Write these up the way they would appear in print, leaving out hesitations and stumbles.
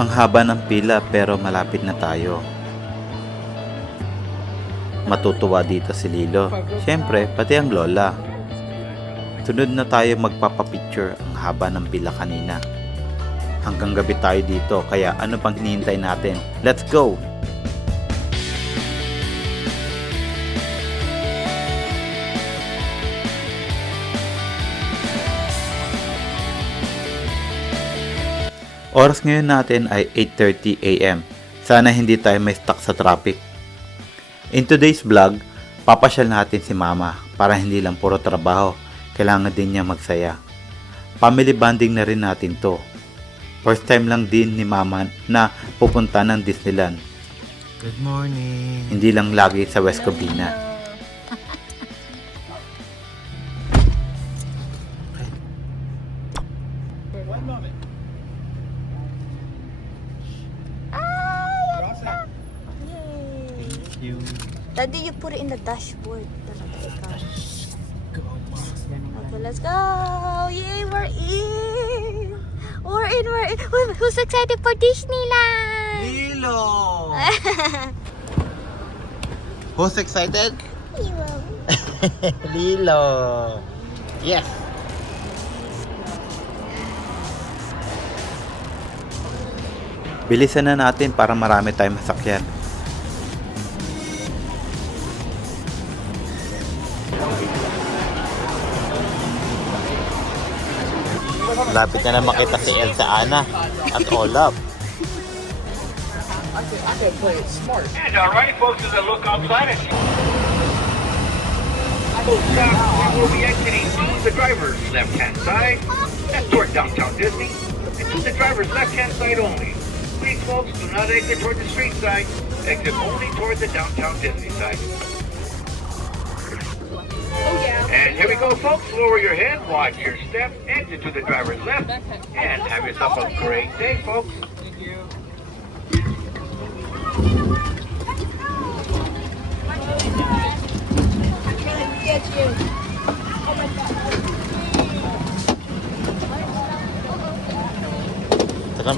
Ang haba ng pila pero malapit na tayo. Matutuwa dito si Lilo. Siyempre, pati ang lola. Sunod na tayo magpapapicture, ang haba ng pila kanina. Hanggang gabi tayo dito, kaya ano pang hinihintay natin? Let's go! Oras ngayon natin ay 8:30 AM. Sana hindi tayo may stuck sa traffic. In today's vlog, papasyal natin si Mama para hindi lang puro trabaho. Kailangan din niya magsaya. Family bonding na rin natin to. First time lang din ni Mama na pupunta ng Disneyland. Good morning. Hindi lang lagi sa West Covina. Yay! Daddy, you put it in the dashboard. Okay, let's go! Yay, we're in! We're in! Who's excited for Disneyland? Lilo! Who's excited? Lilo! Yes! Bilisan na natin para marami tayong masakyan. Lapit na makita si Elsa Anna at Olaf. And alright, folks, as I look outside, we will be exiting to the driver's left-hand side. That's toward downtown Disney. And to the driver's left-hand side only. Please, folks, do not exit toward the street side. Exit only toward the downtown Disney side. And here we go, folks. Lower your head, watch your step, exit to the driver's left, and have yourself a great day, folks. Tara.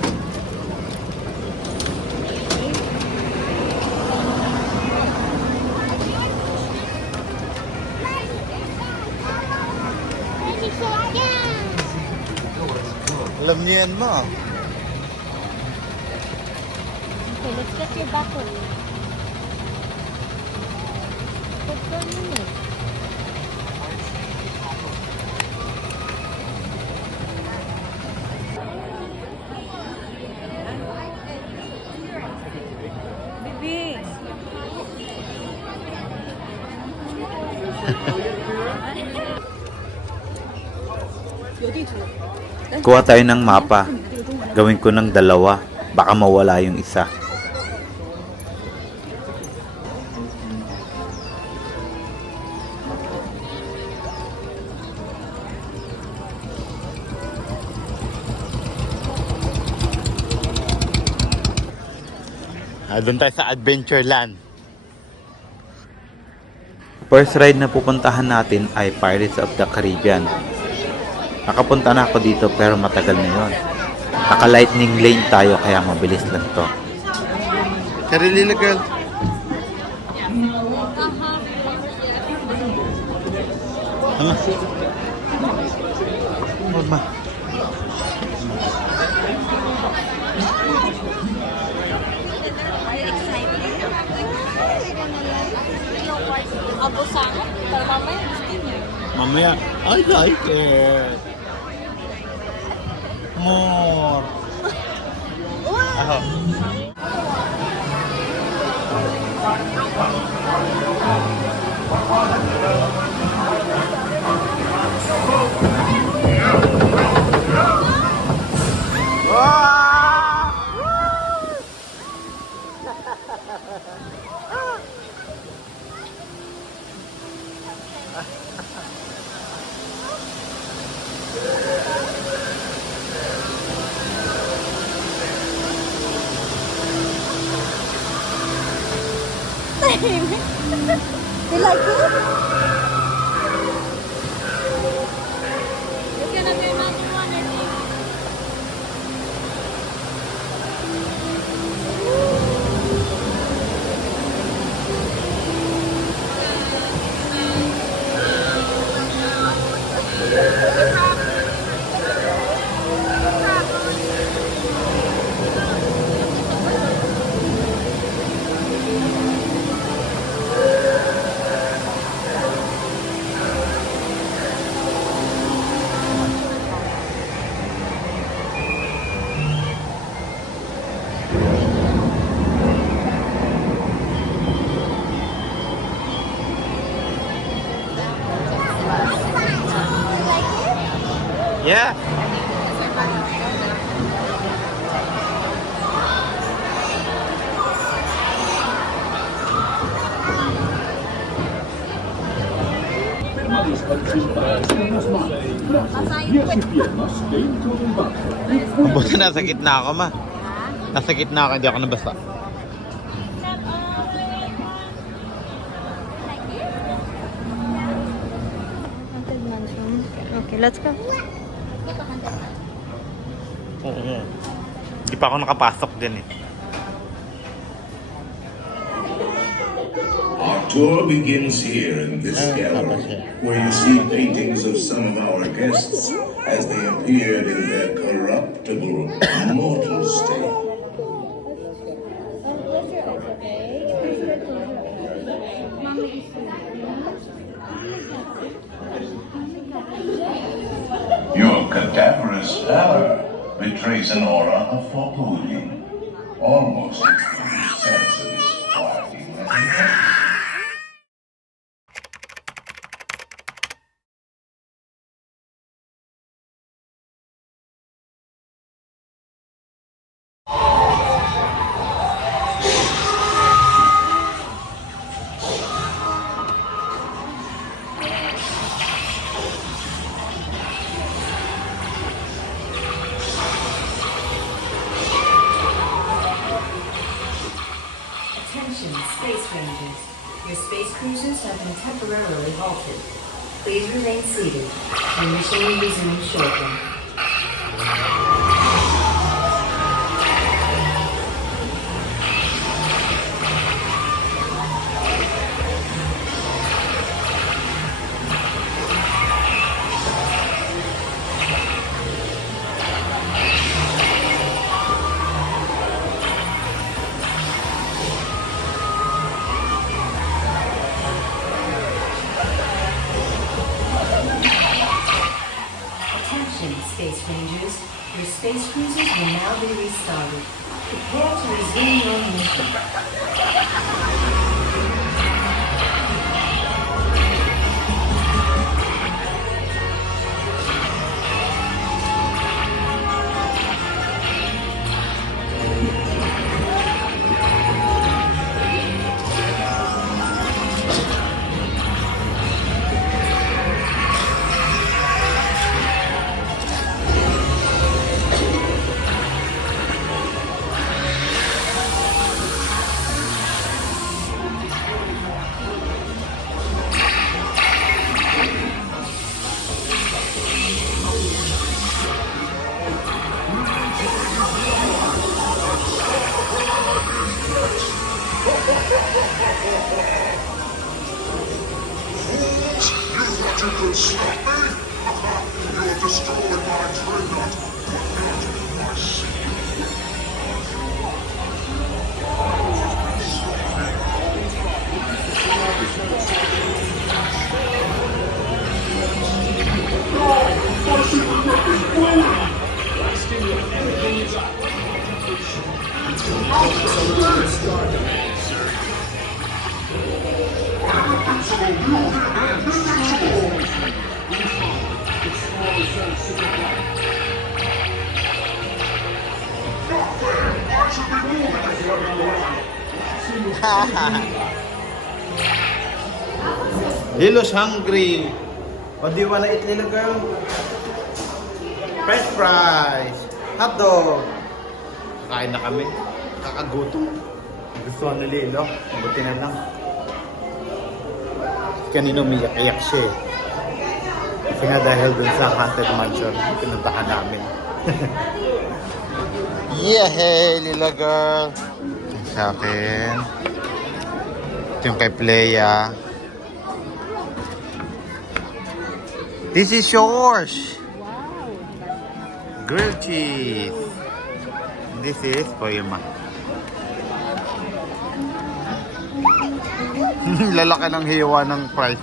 Alam niyo yan mo. Okay, let's get your buckle. Put in it. Baby! Kuha tayo ng mapa. Gawin ko ng 2. Baka mawala yung isa. Doon tayo sa Adventureland. First ride na pupuntahan natin ay Pirates of the Caribbean. Nakapunta na ako dito pero matagal na yun. Naka lightning lane tayo kaya mabilis lang to. Kari Lilo girl. Mama. Mama. Abosangan? Para mamaya gusto niya. Mamaya. I like it. More. Aha. You like it? It's gonna be another one, I think. Mabuti nasa gitna ako, ma. Nasa gitna ako, hindi ako nabasa. Haunted mansion. Okay, let's go. Oo. Hindi pa ako nakapasok din eh. Our tour begins here in this gallery, where you see paintings of some of our guests as they appeared in their corruptible, mortal state. Your cadaverous pallor betrays an aura of foreboding, almost a sense of disquieting resurrection. Attention, Space Rangers. Your space cruisers have been temporarily halted. Please remain seated. Your mission will resume shortly. Attention, Space Rangers. Your space cruisers will now be restarted. Prepare to resume your mission. You could stop me? You have destroyed my dreadnought, but not my secret. Lilo's hungry. What do you wanna eat, little girl? French fries. Hot dog. Kain na kami. Kakagutom. Gusto ni Lilo. Buti na lang. Kanina umiyak-iyak siya eh. Kasi nga dahil dun sa haunted mansion, pinuntahan namin. Yehey, little girl. Sa akin. Ito yung kay Playa. This is yours. Grilled cheese. This is for your ma. Lalaki ng hiwa ng fries.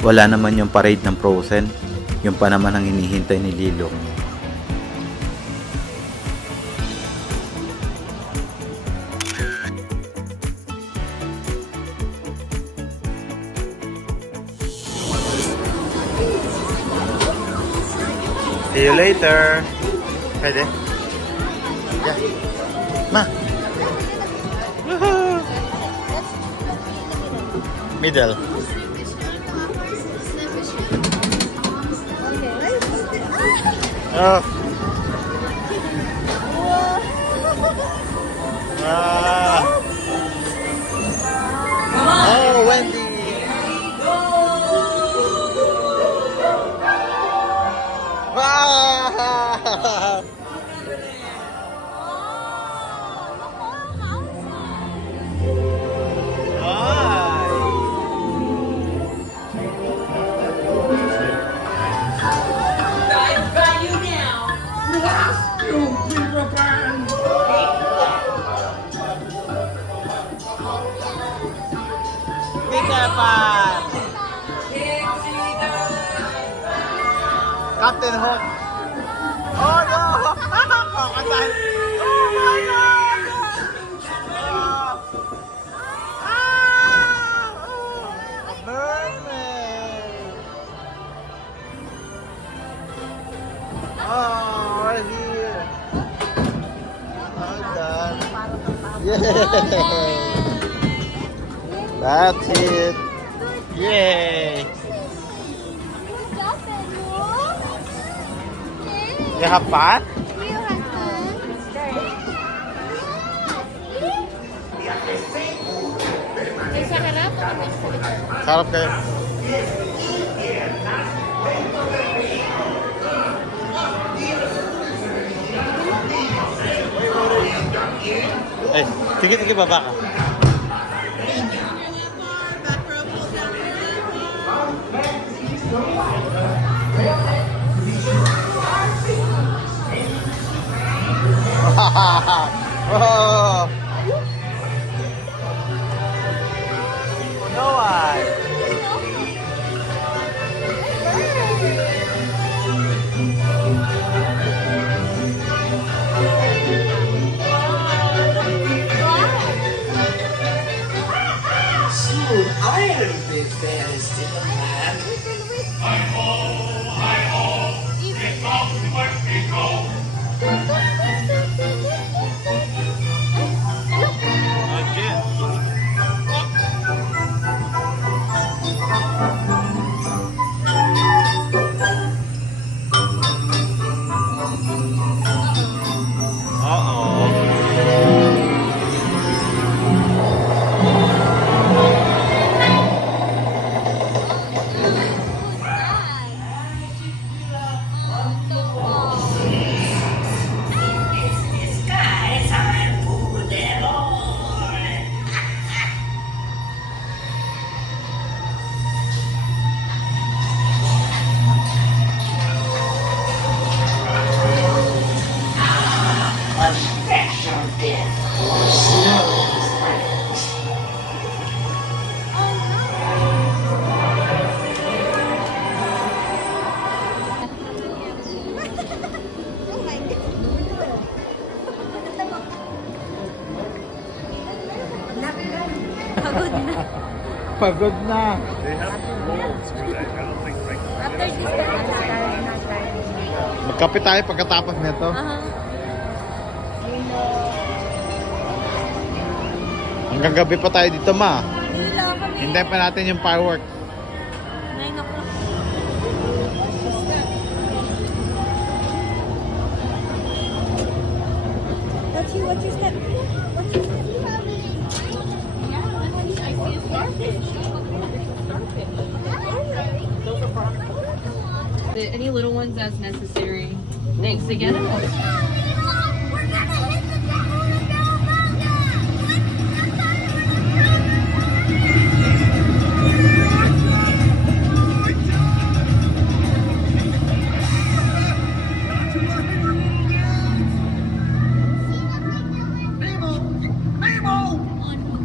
Wala naman yung parade ng Frozen. Yung pa naman ang hinihintay ni Lilo. See you later. Pwede? Yeah. Ma. Woohoo! Middle. Oh. Ah. Oh, Wendy. Wow. Captain Hook. Oh no! Kakatay! Oh my God! A mermaid! Oh, right here! Oh God! Yay! That's it! Yay! You have fun? Sarap kayo. Eh, sige, baba ka. Oh. No one. I am a big fan of Cinderman. Pagod na. After this, Magkape tayo pagkatapos nito. Hanggang gabi pa tayo dito, ma. Hintayin pa natin yung fireworks. 9 o'clock. What's your step? What's your step? Any little ones as necessary. Thanks again.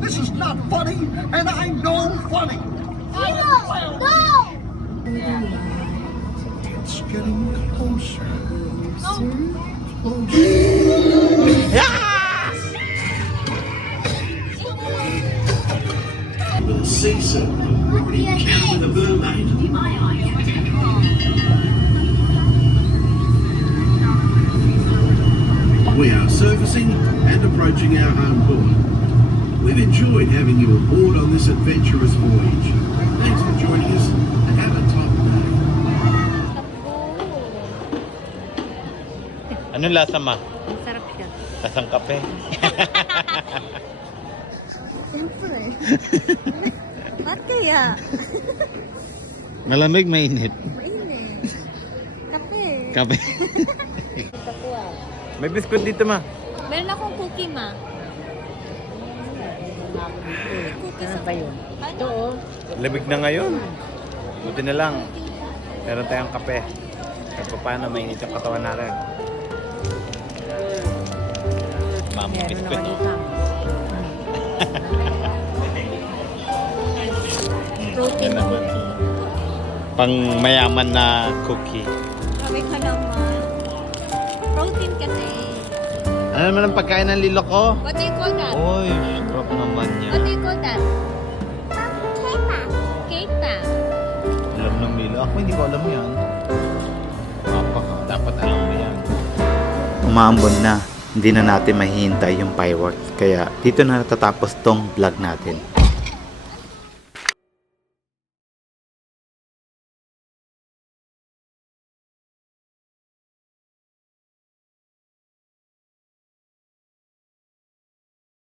This is not funny, and I know funny. Go! It's getting closer. With a sea serpent, with a mermaid. We are surfacing and approaching our home port. We've enjoyed having you aboard on this adventurous voyage. Thanks for joining us and have a top day. Anong lasa, ma? Ang sarap siya. Lasang kape. Siyempre. Ba't kaya? Malamig, mainit. Mainit. Kape. Kape. May biskuit dito, ma. Meron akong cookie, ma. Ano ba yun? Ito, oh. Lamig na ngayon. Buti na lang. Meron tayong kape. Kahit pa paano mainit yung katawan natin. Mama, biskuit, no? Protein. Yan naman. Pang mayaman na cookie. Sabi ka naman. Protein kasi. Ano naman ang pagkain ng lilo ko? What do you call that? Oy, sarap naman What do yan. you call that? Cake pa. Alam ng Milo. Ako hindi ko alam yan. Papa ka, dapat alam mo yan. Umaambon na. Hindi na natin mahihintay yung fireworks. Kaya dito na natatapos tong vlog natin.